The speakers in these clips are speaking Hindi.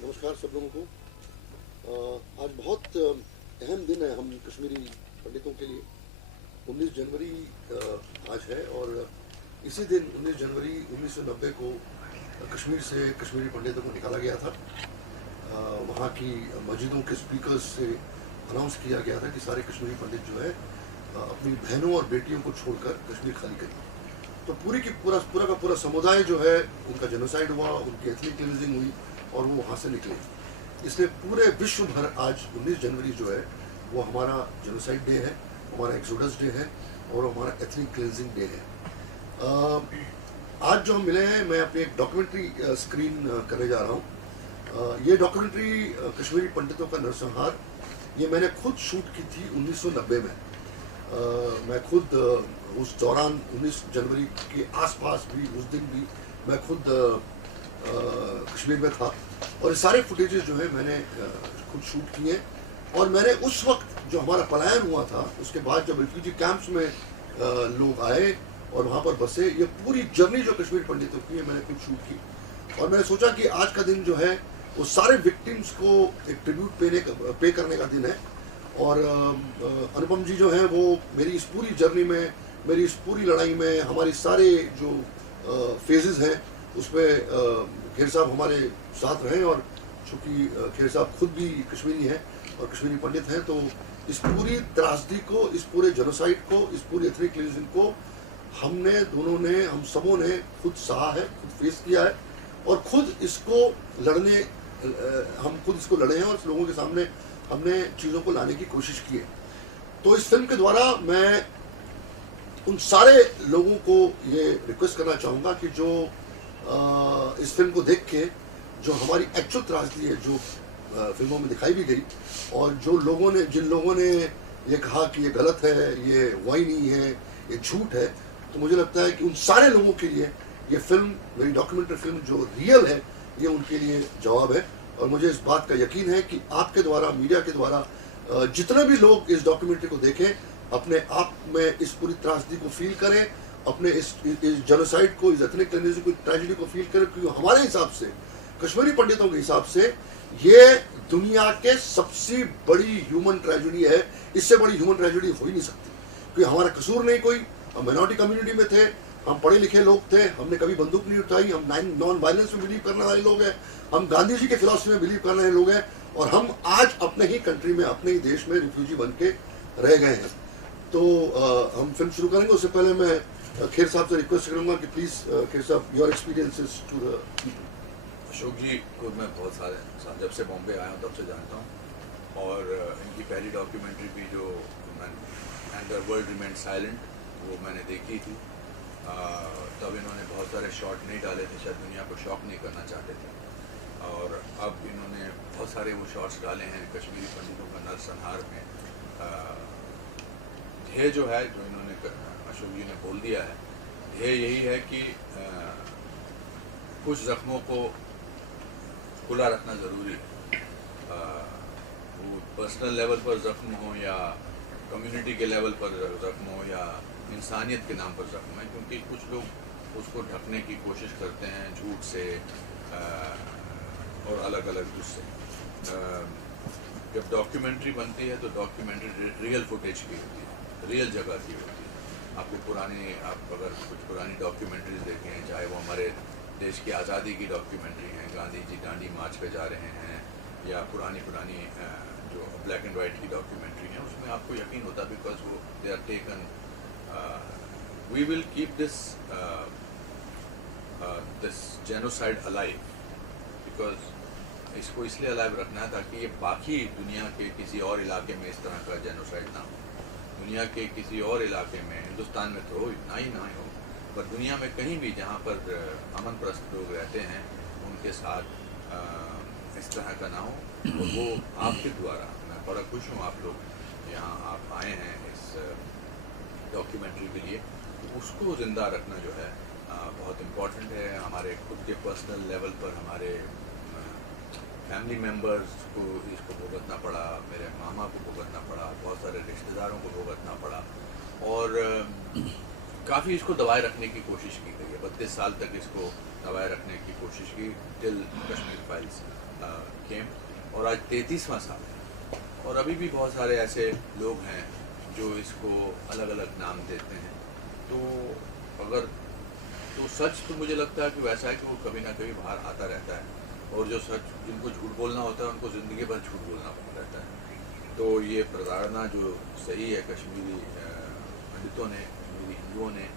नमस्कार सब लोगों को। आज बहुत अहम दिन है हम कश्मीरी पंडितों के लिए। 19 जनवरी आज है और इसी दिन 19 जनवरी 1990 को कश्मीर से कश्मीरी पंडितों को निकाला गया था। वहाँ की मस्जिदों के स्पीकर्स से अनाउंस किया गया था कि सारे कश्मीरी पंडित जो है अपनी बहनों और बेटियों को छोड़कर कश्मीर खाली करें। तो पूरा का पूरा समुदाय जो है उनका जेनोसाइड हुआ, उनकी एथनिक क्लींजिंग हुई और वो वहाँ से निकले। इसलिए पूरे विश्व भर आज 19 जनवरी जो है वो हमारा जेनोसाइड डे है, हमारा एक्सोडस डे है और हमारा एथनिक क्लींजिंग डे है। आज जो हम मिले हैं, मैं अपनी एक डॉक्यूमेंट्री स्क्रीन करने जा रहा हूँ। ये डॉक्यूमेंट्री कश्मीरी पंडितों का नरसंहार, ये मैंने खुद शूट की थी 1990 में। मैं खुद उस दौरान 19 जनवरी के आसपास भी, उस दिन भी मैं खुद कश्मीर में था और ये सारे फुटेजेस जो है मैंने खुद शूट किए। और मैंने उस वक्त जो हमारा पलायन हुआ था, उसके बाद जब रिफ्यूजी कैंप्स में लोग आए और वहाँ पर बसे, ये पूरी जर्नी जो कश्मीर पंडितों की है मैंने खुद शूट की। और मैंने सोचा कि आज का दिन जो है वो सारे विक्टिम्स को एक ट्रिब्यूट पे करने का दिन है। और अनुपम जी जो हैं वो मेरी इस पूरी जर्नी में, मेरी इस पूरी लड़ाई में, हमारी सारे जो फेजेस हैं उसमें खेर साहब हमारे साथ रहे। और चूँकि खेर साहब खुद भी कश्मीरी हैं और कश्मीरी पंडित हैं, तो इस पूरी त्रासदी को, इस पूरे जेनोसाइड को, इस पूरी एथनिक क्लींजिंग को हम सबों ने खुद सहा है, खुद फेस किया है और खुद इसको लड़े हैं और लोगों के सामने हमने चीज़ों को लाने की कोशिश की है। तो इस फिल्म के द्वारा मैं उन सारे लोगों को ये रिक्वेस्ट करना चाहूँगा कि जो इस फिल्म को देख के जो हमारी एक्चुअल त्रासदी है, जो फिल्मों में दिखाई भी गई, और जिन लोगों ने ये कहा कि ये गलत है, ये वही नहीं है, ये झूठ है, तो मुझे लगता है कि उन सारे लोगों के लिए ये फिल्म, मेरी डॉक्यूमेंट्री फिल्म जो रियल है, ये उनके लिए जवाब है। और मुझे इस बात का यकीन है कि आपके द्वारा, मीडिया के द्वारा जितने भी लोग इस डॉक्यूमेंट्री को देखें, अपने आप में इस पूरी त्रासदी को फील करें, अपने इस जेनोसाइड को, इस एथनिक क्लींजिंग को, ट्रेजेडी को फील करें, क्योंकि हमारे हिसाब से, कश्मीरी पंडितों के हिसाब से, ये दुनिया के सबसे बड़ी ह्यूमन ट्रेजेडी है। इससे बड़ी ह्यूमन ट्रेजेडी हो ही नहीं सकती, क्योंकि हमारा कसूर नहीं कोई। हम माइनॉरिटी कम्युनिटी में थे, हम पढ़े लिखे लोग थे, हमने कभी बंदूक नहीं उठाई, हम नॉन वायलेंस में बिलीव करने वाले लोग हैं, हम गांधी जी के फिलॉसफी में बिलीव करने वाले लोग हैं, और हम आज अपने ही कंट्री में, अपने ही देश में रिफ्यूजी बन के रह गए हैं। तो हम फिल्म शुरू करेंगे, उससे पहले मैं खेर साहब से रिक्वेस्ट करूंगा कि प्लीज़ खेर साहब, your experiences to the people. Ashok ji को मैं बहुत सारे जब से बॉम्बे आया हूँ तब से जानता हूँ, और इनकी पहली डॉक्यूमेंट्री भी जो and the world remain silent, वो मैंने देखी थी। तब इन्होंने बहुत सारे शॉट नहीं डाले थे, शायद दुनिया को शॉक नहीं करना चाहते थे, और अब इन्होंने बहुत सारे वो शॉट्स डाले हैं कश्मीरी पंडितों का नरसंहार में। ध्येय जो है, जो इन्होंने अशोक जी ने बोल दिया है, ध्येय यही है कि कुछ जख्मों को खुला रखना ज़रूरी है। वो पर्सनल लेवल पर ज़ख्म हो या कम्युनिटी के लेवल पर ज़ख्म हो या इंसानियत के नाम पर ज़ख्म है, क्योंकि कुछ लोग उसको ढकने की कोशिश करते हैं झूठ से और अलग अलग उससे। जब डॉक्यूमेंट्री बनती है तो डॉक्यूमेंट्री रियल फुटेज की होती है, रियल जगह की होती है। आप अगर कुछ पुरानी डॉक्यूमेंट्रीज देखें, चाहे वो हमारे देश की आज़ादी की डॉक्यूमेंट्री हैं, गांधी जी दांडी मार्च पे जा रहे हैं, या पुरानी जो ब्लैक एंड वाइट की डॉक्यूमेंट्री हैं, उसमें आपको यकीन होता, बिकॉज वो they are taken, we will keep this genocide alive, because इसको इसलिए अलाइव रखना है ताकि ये बाकी दुनिया के किसी और इलाके में इस तरह का जेनोसाइड ना हो। दुनिया के किसी और इलाके में, हिंदुस्तान में तो इतना ही ना हो, पर दुनिया में कहीं भी जहाँ पर अमन प्रस्त लोग रहते हैं, उनके साथ इस तरह का ना हो। और वो आपके द्वारा, मैं बड़ा खुश हूँ आप लोग यहाँ आप आए हैं इस डॉक्यूमेंट्री के लिए, तो उसको ज़िंदा रखना जो है बहुत इम्पॉर्टेंट है। हमारे खुद के पर्सनल लेवल पर हमारे फैमिली मेम्बर्स को इसको भुगतना पड़ा, मेरे मामा को भुगतना पड़ा, बहुत सारे रिश्तेदारों को भुगतना पड़ा, और काफ़ी इसको दबाए रखने की कोशिश की गई है। 32 साल तक इसको दबाए रखने की कोशिश की, टिल कश्मीर फाइल्स। केम, और आज 33वां साल है। और अभी भी बहुत सारे ऐसे लोग हैं जो इसको अलग अलग नाम देते हैं। तो अगर तो सच तो मुझे लगता है कि वैसा है कि वो कभी ना कभी बाहर आता रहता है, और जो सच जिनको झूठ बोलना होता है उनको ज़िंदगी भर झूठ बोलना पड़ता रहता है। तो ये प्रताड़ना जो सही है कश्मीरी पंडितों ने, कश्मीरी हिंदुओं ने,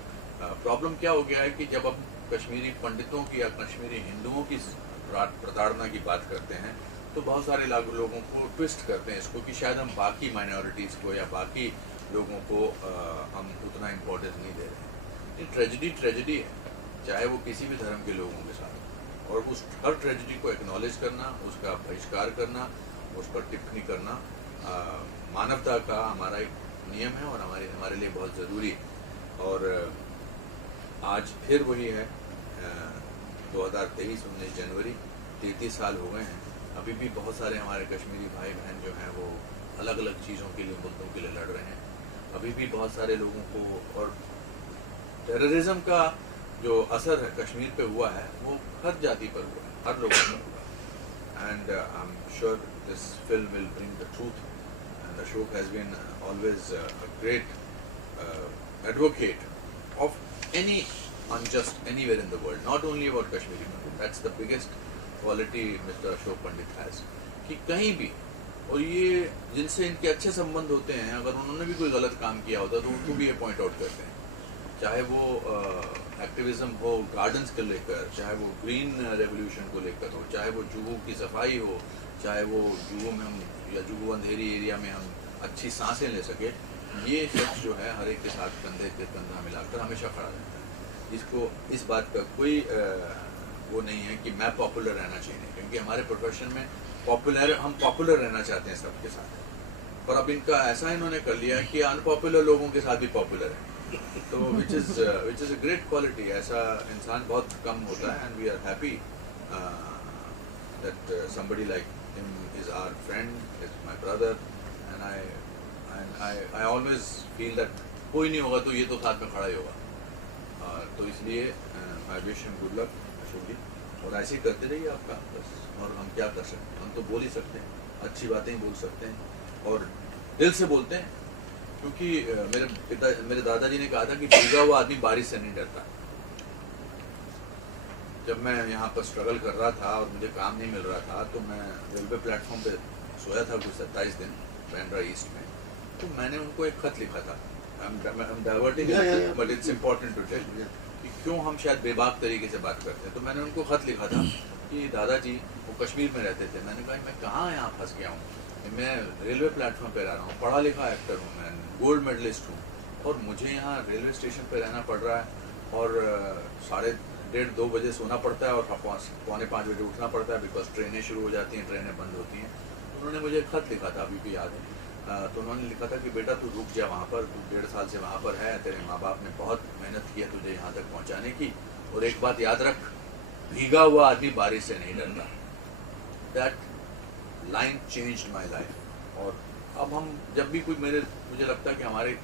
प्रॉब्लम क्या हो गया है कि जब हम कश्मीरी पंडितों की या कश्मीरी हिंदुओं की प्रताड़ना की बात करते हैं तो बहुत सारे लोगों को ट्विस्ट करते हैं इसको कि शायद हम बाकी माइनॉरिटीज़ को या बाकी लोगों को हम उतना इम्पोर्टेंस नहीं दे रहे हैं। ये ट्रेजिडी है, चाहे वो किसी भी धर्म के लोगों के साथ, और उस हर ट्रेजिडी को एक्नॉलेज करना, उसका बहिष्कार करना, उस पर टिप्पणी करना मानवता का हमारा एक नियम है और हमारे लिए बहुत ज़रूरी है। और आज फिर वही है, 2023 19 जनवरी, 33 साल हो गए हैं। अभी भी बहुत सारे हमारे कश्मीरी भाई बहन जो हैं वो अलग अलग चीज़ों के लिए, मुद्दों के लिए लड़ रहे हैं। अभी भी बहुत सारे लोगों को, और टेररिज्म का जो असर है कश्मीर पे हुआ है वो हर जाति पर हुआ है, हर लोगों पर हुआ है। And I am sure this film will bring the truth, and Ashok has been always a great advocate of any unjust anywhere in the world, not only about Kashmiri people. That's the biggest quality Mr. Ashok Pandit has, कि कहीं भी, और ये जिनसे इनके अच्छे संबंध होते हैं, अगर उन्होंने भी कोई गलत काम किया होता तो उनको भी ये पॉइंट आउट करते हैं। चाहे वो एक्टिविज्म हो गार्डन्स को लेकर, चाहे वो ग्रीन रेवोल्यूशन को लेकर हो, चाहे वो जुहू की सफाई हो, चाहे वो जुहू में हम या जुहू अंधेरी एरिया में हम अच्छी सांसें ले सके, ये शख्स जो है हर एक के साथ कंधे के कंधा मिलाकर हमेशा खड़ा रहता है। इसको इस बात का कोई वो नहीं है कि मैं पॉपुलर रहना चाहिए, क्योंकि हमारे प्रोफेशन में हम पॉपुलर रहना चाहते हैं सबके साथ, पर अब इनका ऐसा इन्होंने कर लिया है कि अनपॉपुलर लोगों के साथ भी पॉपुलर है। तो which is a great quality. ऐसा इंसान बहुत कम होता है, and we are happy that somebody like him is our friend, is my brother, and I always feel that कोई नहीं होगा तो ये तो साथ में खड़ा ही होगा। तो इसलिए I wish him good luck, Ashok जी, और ऐसे ही करते रहिए आपका बस। और हम क्या कर सकते हैं, हम तो बोल ही सकते हैं, अच्छी बातें ही बोल सकते हैं, और दिल से बोलते हैं। क्योंकि मेरे दादाजी ने कहा था कि भीगा हुआ आदमी बारिश से नहीं डरता। जब मैं यहाँ पर स्ट्रगल कर रहा था और मुझे काम नहीं मिल रहा था, तो मैं रेलवे प्लेटफॉर्म पे सोया था कुछ 27 दिन बैंड्रा ईस्ट में। तो मैंने उनको एक खत लिखा था, diverting but it's important to tell कि क्यों हम शायद बेबाक तरीके से बात करते हैं। तो मैंने उनको खत लिखा था कि दादाजी वो कश्मीर में रहते थे। मैंने कहा मैं कहाँ यहाँ फंस गया हूँ, मैं रेलवे प्लेटफॉर्म पे रह रहा हूँ, पढ़ा लिखा एक्टर हूँ, मैं गोल्ड मेडलिस्ट हूँ, और मुझे यहाँ रेलवे स्टेशन पे रहना पड़ रहा है, और 1:30-2 बजे सोना पड़ता है और 4:45 बजे उठना पड़ता है, बिकॉज ट्रेनें शुरू हो जाती हैं, ट्रेनें बंद होती हैं। तो उन्होंने मुझे एक खत लिखा था, अभी भी याद है। तो उन्होंने लिखा था कि बेटा तू रुक जा वहाँ पर, तू 1.5 साल से वहाँ पर है, तेरे माँ बाप ने बहुत मेहनत की है तुझे यहाँ तक पहुँचाने की, और एक बात याद रख, भीगा हुआ आदमी बारिश से नहीं डरता। That line changed my life. और अब हम जब भी कोई मुझे लगता है कि हमारे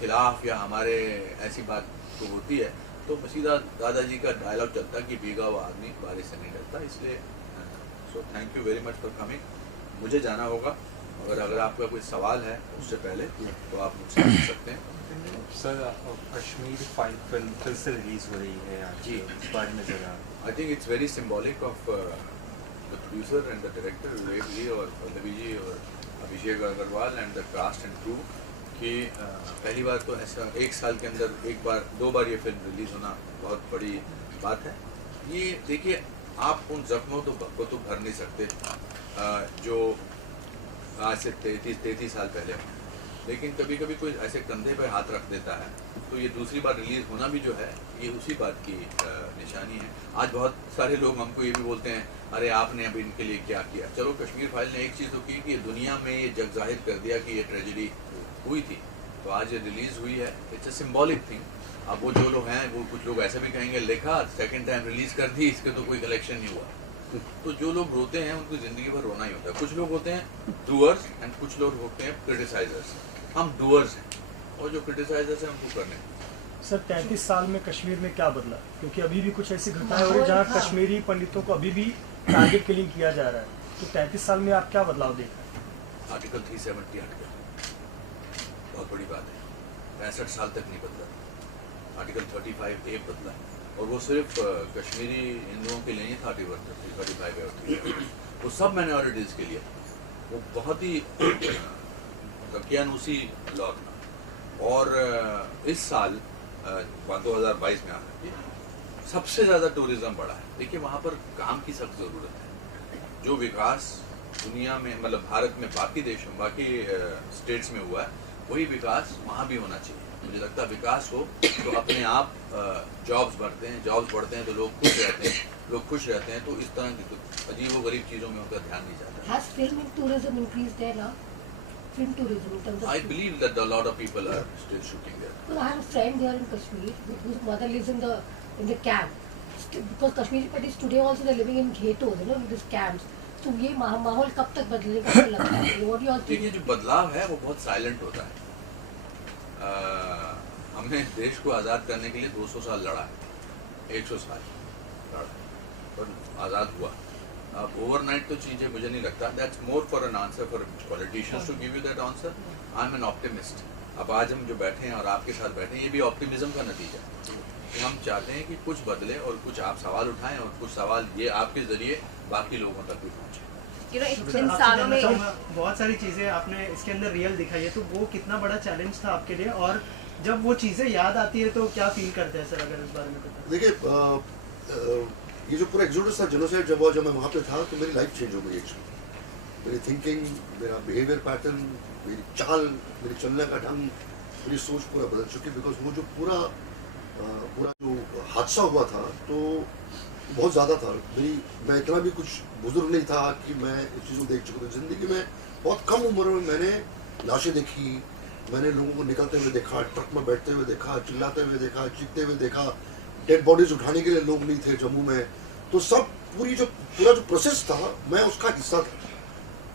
खिलाफ या हमारे ऐसी बात तो होती है, तो सीधा दादाजी का डायलॉग चलता है कि भीगा हुआ आदमी बारिश से नहीं डरता। इसलिए so thank you very much for coming. मुझे जाना होगा, अगर आपका कोई सवाल है उससे पहले तो आप मुझसे पूछ सकते हैं। सर, कश्मीर फाइल फिल्म फिर से रिलीज हो रही है आज, जी, इस बारे में ज़रा। I think it's very symbolic of the producer and the director Vivek ji और पल्लवी जी और Abhishek Agarwal and the cast and crew कि पहली बार तो ऐसा 1 साल के अंदर 2 बार ये फिल्म रिलीज़ होना बहुत बड़ी बात है। ये देखिए, आप उन जख्मों को तो भर नहीं सकते जो आज से 33 साल पहले, लेकिन कभी कभी कोई ऐसे कंधे पर हाथ रख देता है, तो ये दूसरी बार रिलीज़ होना भी जो है ये उसी बात की निशानी है। आज बहुत सारे लोग हमको ये भी बोलते हैं, अरे आपने अभी इनके लिए क्या किया। चलो, कश्मीर फाइल ने एक चीज़ तो की कि दुनिया में ये जग जाहिर कर दिया कि ये ट्रेजेडी हुई थी, तो आज ये रिलीज़ हुई है। It's a symbolic thing. अब वो जो लोग हैं, वो कुछ लोग ऐसे भी कहेंगे, लिखा सेकेंड टाइम रिलीज़ कर दी, इसके तो कोई कलेक्शन नहीं हुआ। तो जो लोग रोते हैं उनको ज़िंदगी भर रोना ही होता है। कुछ लोग होते हैं डूअर्स एंड कुछ लोग होते हैं क्रिटिसाइजर्स। हम डूअर्स हैं, और जो क्रिटिसाइजर्स हैं उनको करने। सर 33 साल में कश्मीर में क्या बदला? क्योंकि अभी भी कुछ ऐसी घटनाएं हो रही है जहाँ कश्मीरी पंडितों को अभी भी टारगेट किलिंग किया जा रहा है, तो 33 साल में आप क्या बदलाव देख रहे हैं? आर्टिकल 370 हट गया, बहुत बड़ी बात है। 65 साल तक नहीं बदला। आर्टिकल 35A बदला, और वो सिर्फ कश्मीरी हिंदुओं के लिए नहीं था। 35A वो सब माइनॉरिटीज़ के लिए, वो बहुत ही दकियानूसी लॉ था। और इस साल 2022 में आकर के सबसे ज़्यादा टूरिज़्म बढ़ा है। देखिए वहाँ पर काम की सख्त ज़रूरत है। जो विकास दुनिया में, मतलब भारत में बाकी देशों, बाकी स्टेट्स में हुआ है, वही विकास वहाँ भी होना चाहिए। मुझे लगता है विकास हो तो अपने आप जॉब्स बढ़ते हैं, तो लोग खुश रहते हैं, तो इस तरह की अजीब व गरीब चीज़ों में उनका ध्यान नहीं जाता। Has film tourism increased there now? Film tourism in terms of... I believe that a lot of people are still shooting there. Because I have a friend there in Kashmir whose mother lives in the camp. Because Kashmiri Pandits today also they're living in ghettos, you know, in these camps. तो ये माहौल कब तक बदलेगा आपको लगता है? What do you all think? देखिए जो बदलाव है वो बहुत साइलेंट होता है। हमने देश को आज़ाद करने के लिए 200 साल लड़ा है, 100 साल लड़ा, पर आज़ाद हुआ। अब ओवरनाइट तो चीज़ें मुझे नहीं लगता। That's more for an answer for politicians to give you that answer. I am an optimist. अब आज हम जो बैठे हैं और आपके साथ बैठे हैं, ये भी ऑप्टिमिज्म का नतीजा है कि हम चाहते हैं कि कुछ बदले और कुछ आप सवाल उठाएं और कुछ सवाल ये आपके ज़रिए बाकी लोगों तक भी पहुँचे। इन सालों में बहुत सारी चीज़ें आपने इसके अंदर रियल दिखाई है, तो वो कितना बड़ा चैलेंज था आपके लिए, और जब वो चीज़ें याद आती है तो क्या फील करते हैं सर, अगर इस बारे में बताएं? देखिए ये जो पूरा एक्सोडस था, जेनोसाइड जब मैं वहाँ पे था, तो मेरी लाइफ चेंज हो गई एक्चुअली। मेरी थिंकिंग, मेरा बिहेवियर पैटर्न, मेरी चाल, मेरी चलने का ढंग, मेरी सोच पूरा बदल चुकी। बिकॉज वो जो पूरा जो हादसा हुआ था तो बहुत ज़्यादा था। मैं इतना भी कुछ बुजुर्ग नहीं था कि मैं इस चीज़ को देख चुका था। ज़िंदगी में बहुत कम उम्र में मैंने लाशें देखी, मैंने लोगों को निकलते हुए देखा, ट्रक में बैठते हुए देखा, चिल्लाते हुए देखा, चीखते हुए देखा, डेड बॉडीज उठाने के लिए लोग नहीं थे जम्मू में। तो सब पूरा जो प्रोसेस था, मैं उसका हिस्सा था।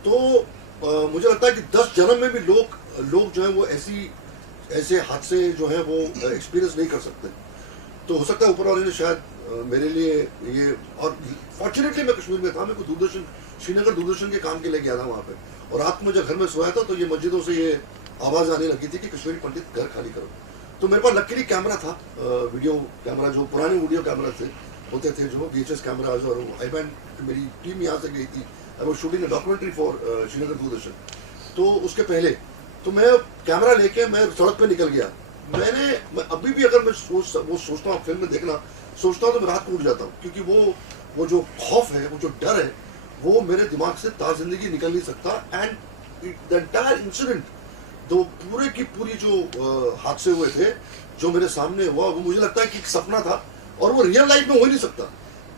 तो मुझे लगता है कि 10 जन्म में भी लोग जो है वो ऐसे हादसे जो है वो एक्सपीरियंस नहीं कर सकते। तो हो सकता है ऊपर वाले ने शायद मेरे लिए ये, और फॉर्चुनेटली मैं कश्मीर में था, मैं को श्रीनगर दूरदर्शन के काम के लिए गया था वहाँ पे, और रात में जब घर में सोया था तो ये मस्जिदों से ये आवाज़ आने लगी थी कि कश्मीरी पंडित घर खाली करो। तो मेरे पास लकीली कैमरा था, वीडियो कैमरा, जो पुराने वीडियो कैमरा होते थे, जो VHS कैमराज, और आई बैंड मेरी टीम यहाँ से गई थी। I was shooting a documentary for Srinagar Doordarshan. तो उसके पहले तो मैं कैमरा लेके मैं सड़क पे निकल गया। मैं अभी भी अगर मैं सोचता हूँ फिल्म में देखना सोचता हूँ तो मैं रात को उठ जाता हूँ, क्योंकि वो जो खौफ है, वो जो डर है, वो मेरे दिमाग से ताज़िंदगी निकल नहीं सकता। एंड द एंटायर इंसिडेंट, तो पूरे की पूरी जो हादसे हुए थे, जो मेरे सामने हुआ, वो मुझे लगता है कि एक सपना था और वो रियल लाइफ में हो ही नहीं सकता।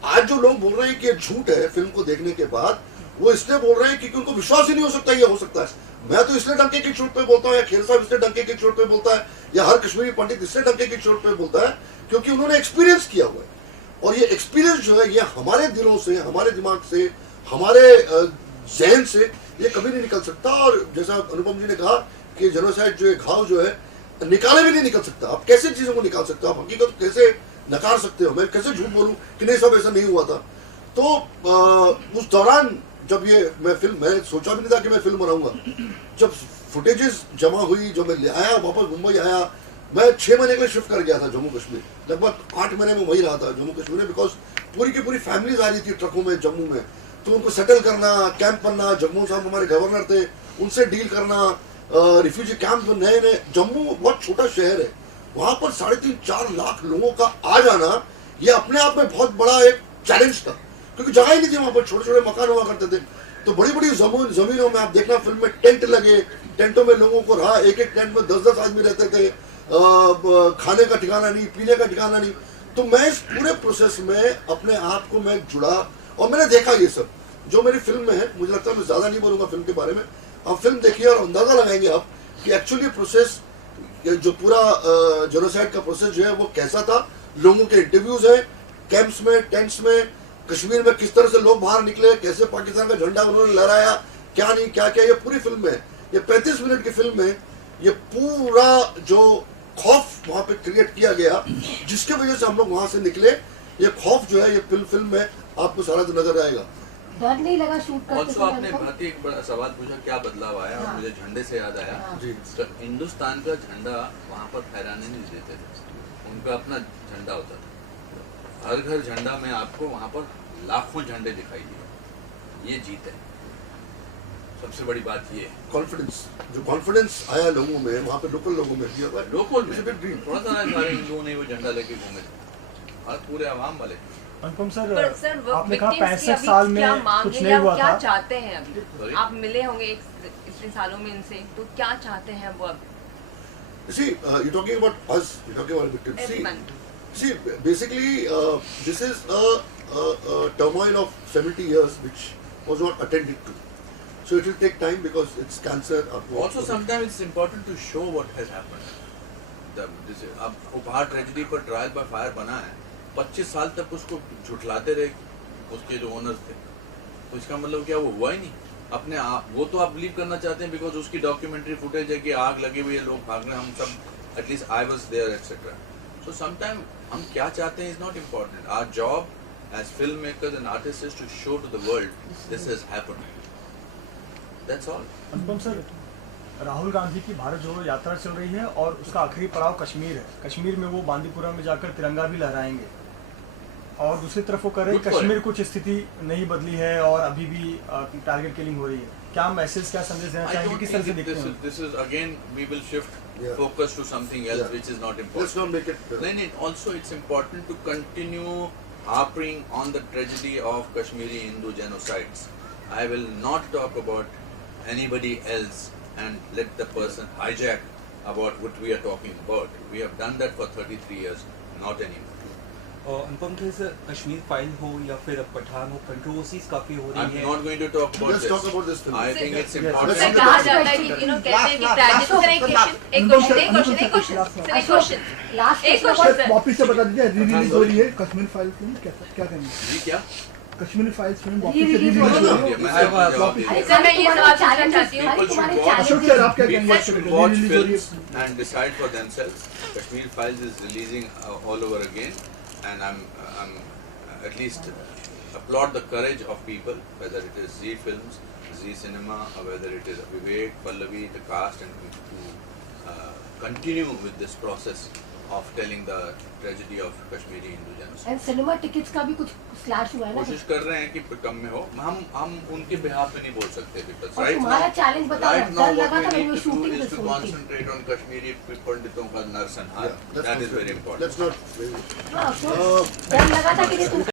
आज जो लोग बोल रहे हैं कि ये झूठ है फिल्म को देखने के बाद, वो इसलिए बोल रहे हैं क्योंकि उनको विश्वास ही नहीं हो सकता ये हो सकता है। मैं तो इसलिए डंके की चोट पे बोलता हूँ, या खेल साहब इसलिए डंके की चोट पे बोलता है, या हर कश्मीरी पंडित इसलिए डंके की चोट पे बोलता है क्योंकि उन्होंने एक्सपीरियंस किया हुआ है। और ये एक्सपीरियंस जो है, ये हमारे दिलों से, हमारे दिमाग से, हमारे जहन से ये कभी नहीं निकल सकता। और जैसा अनुपम जी ने कहा कि जेनोसाइड जो है, घाव जो है, निकाले भी नहीं निकल सकता। आप कैसे चीज़ों को निकाल सकते हो, आप हकीकत कैसे नकार सकते हो? मैं कैसे झूठ बोलूं कि नहीं सब ऐसा नहीं हुआ था। तो उस दौरान जब मैं सोचा भी नहीं था कि मैं फिल्म बनाऊंगा। जब फुटेजेस जमा हुई, जब मैं ले आया, वापस मुंबई आया, मैं 6 महीने के लिए शिफ्ट कर गया था जम्मू कश्मीर। लगभग 8 महीने में वहीं रहा था जम्मू कश्मीर में, बिकॉज पूरी की पूरी फैमिलीज आ रही थी ट्रकों में जम्मू में। तो उनको सेटल करना, कैंप बनना, जम्मू साहब हमारे गवर्नर थे, उनसे डील करना, रिफ्यूजी कैंप जो नए जम्मू बहुत छोटा शहर है, वहां पर 3.5-4 लाख लोगों का आ जाना, ये अपने आप में बहुत बड़ा एक चैलेंज था, क्योंकि जगह ही नहीं थी वहां पर। छोटे छोटे मकान हुआ करते थे। तो बड़ी बड़ी जमीनों में आप देखना फिल्म में टेंट लगे, टेंटों में लोगों को रहा, एक टेंट में 10-10 आदमी रहते थे, खाने का ठिकाना नहीं, पीने का ठिकाना नहीं। तो मैं इस पूरे प्रोसेस में अपने आप को मैं जुड़ा और मैंने देखा ये सब जो मेरी फिल्म में है। मुझे लगता है मैं ज्यादा नहीं बोलूंगा फिल्म के बारे में, आप फिल्म देखिए और अंदाजा लगाएंगे आप कि एक्चुअली प्रोसेस, जो पूरा जेनोसाइड का प्रोसेस जो है वो कैसा था। लोगों के इंटरव्यूज है, कैंप्स में, टेंट्स में, कश्मीर में किस तरह से लोग बाहर निकले, कैसे पाकिस्तान का झंडा उन्होंने लहराया, क्या नहीं क्या क्या, ये पूरी फिल्म है। ये 35 मिनट की फिल्म है। ये पूरा जो खौफ वहाँ पे क्रिएट किया गया, जिसके वजह से हम लोग वहाँ से निकले। ये खौफ जो है ये फिल्म में आपको सारा दिन नजर आएगा। डर नहीं लगा शूट करते ऑल्सो समय आपने आपको? बहुत ही एक बड़ा सवाल पूछा क्या बदलाव आया, और हाँ। मुझे झंडे से याद आया। हाँ। जी। तो हिंदुस्तान का झंडा वहाँ पर फहराने नहीं देते थे, उनका अपना झंडा होता था। हर घर झंडा में आपको वहाँ पर लाखों झंडे दिखाई दिए। ये जीत है, सबसे बड़ी बात ये है। कॉन्फिडेंस, जो कॉन्फिडेंस आया लोगों में, वहाँ पे लोकल लोगों में भी होगा। लोकल में It's a big dream. थोड़ा सा ना सारे हिंदुओं ने वो झंडा लेके घूमे थे, और पूरे आवाम वाले। अनुपम सर, पर सर वो आपने कहा victims की 65 अभी साल में क्या मांग कुछ है नहीं या हुआ क्या था। चाहते हैं अभी? Sorry? आप मिले होंगे इतने सालों में इनसे, तो क्या चाहते हैं वो अब? You see, you're talking about us, you're talking about victims. Everyone. See, basically, this is a turmoil of 70 years which was not attended to. So it will take time because it's cancer. Also, sometimes it's important to show what has happened. अब उपहार ट्रेजेडी पर ट्रायल बाय फायर बना है, 25 साल तक उसको झुठलाते रहे उसके जो ओनर्स थे, तो इसका मतलब क्या वो हुआ ही नहीं अपने आप? वो तो आप बिलीव करना चाहते हैं बिकॉज उसकी डॉक्यूमेंट्री फुटेज है कि आग लगी हुई है, लोग भाग रहे हैं, हम सब at least I was there etcetera. So sometime हम क्या चाहते हैं is not important. Our job as film makers and artist is to show to the world this has happened, that's all. Anupam sir, Rahul Gandhi की भारत जोड़ो यात्रा चल रही है और उसका आखिरी पड़ाव कश्मीर है। कश्मीर में वो बांदीपुरा में जाकर तिरंगा भी लहराएंगे, और दूसरी तरफ वो कह रहे हैं Good for कश्मीर it. कुछ स्थिति नहीं बदली है और अभी भी टारगेट किलिंग हो रही है। क्या मैसेज, क्या संदेश देना I चाहेंगे, don't किस तरह से think देखते हैं? this is again we will shift Yeah. focus to something else Yeah. which is not Let's important. not make it. Then also it's important to continue harping on the tragedy of Kashmiri Hindu genocides. I will not talk about anybody else and let the person hijack about what we are talking about. We have done that for 33 years, not anymore. Anupam ji, sir Kashmir file हो या फिर पठान हो, कंट्रोवर्सीज काफी हो I'm रही है। not going to talk about Let's this. talk about this film. I think it's Yes. important. Sir कहा जाता है कि कहते हैं कि ट्रेजेडी। सर एक क्वेश्चन लास्ट एक क्वेश्चन क्वेश्चन सर। वापिस से बता दीजिए, रिलीज हो रही है कश्मीर फाइल फिल्म, क्या कहेंगे? जी क्या? कश्मीर फाइल्स फिल्म वापिस से Re-release रिलीज हो हो रही रही है। है। मैं आपको जवाब दे अरे दूंगा। सर, मैं ये सवाल पूछना चाहती हूँ। People should तुम्हारे watch- अशोक सर, आप क्या People कहेंगे? should watch रिलीज हो रही films है। and decide for themselves. Kashmir Files is releasing all over again, and I'm at least applaud the courage of people, whether it is Z Films, Z Cinema, or whether it is Vivek, Pallavi, the cast, and to continue with this process of telling the tragedy of Kashmiri Hindu genocide. And cinema tickets का भी कुछ स्लैश हुआ है ना? कोशिश कर रहे हैं कि कम में हो। हम उनके बिहाफ पे नहीं बोल सकते because और right तुम्हारा now, challenge बताओ right ना, now डर what लगा we था when need you were to do shooting is this to whole thing. concentrate on Kashmiri पंडितों का नरसंहार. Yeah, That is very important. Let's not. हाँ, तो डर लगा था कि नहीं तुम